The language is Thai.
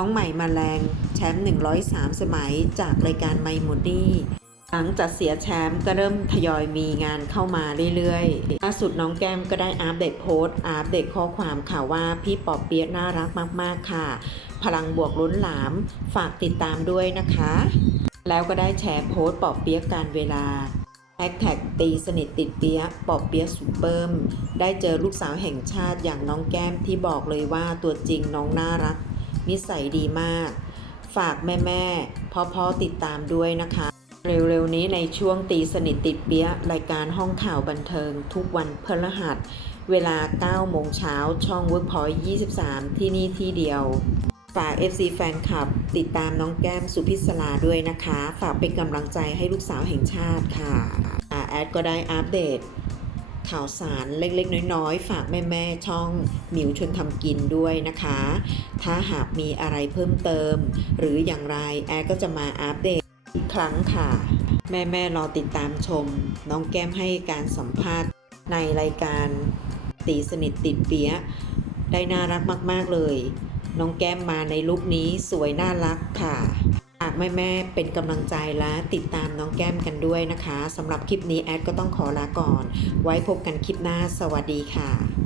น้องใหม่มาแรงแชมป์ 103 สมัยจากรายการไมโมดี้หลังจากเสียแชมป์ก็เริ่มทยอยมีงานเข้ามาเรื่อยๆ ล่าสุดน้องแก้มก็ได้อัปเดตโพสต์อัปเดตข้อความค่ะว่าพี่ปอบเปี๊ยะน่ารักมากๆค่ะ พลังบวกล้นหลามฝากติดตามด้วยนะคะ แล้วก็ได้แชร์โพสต์ปอบเปี๊ยะการเวลาแฮชแท็กตีสนิทติดเปียปอบเปี๊ยะสุดเบิ้มได้เจอลูกสาวแห่งชาติอย่างน้องแก้มที่บอกเลยว่าตัวจริงน้องน่ารัก นิสัยดีมาก ฝากแม่แม่พ่อพ่อๆติดตามด้วยนะคะ เร็วๆนี้ในช่วงตีสนิทติดเปี้ยรายการห้องข่าวบันเทิง ทุกวันพฤหัส เวลา 9 โมงเช้าช่อง Workpoint 23 ที่นี่ที่เดียวฝาก FC แฟนคลับ ติดตามน้องแก้มสุพิศลาด้วยนะคะ ฝากเป็นกำลังใจให้ลูกสาวแห่งชาติค่ะอาแอดก็ได้อัปเดต ข่าวสารเล็กๆ น้อยๆ ฝากแม่ๆช่องหมิวชวนทำกินด้วยนะคะ ถ้าหากมีอะไรเพิ่มเติม หรืออย่างไรแอดก็จะมาอัปเดตอีกครั้งค่ะ แม่ๆรอติดตามชม น้องแก้มให้การสัมภาษณ์ในรายการตีสนิทติดเปียได้น่ารักมากๆเลย น้องแก้มมาในลุคนี้สวยน่ารักค่ะ แม่ๆเป็นกำลังใจและติดตามน้องแก้มกันด้วยนะคะสำหรับคลิปนี้แอดก็ต้องขอลาก่อน ไว้พบกันคลิปหน้าสวัสดีค่ะ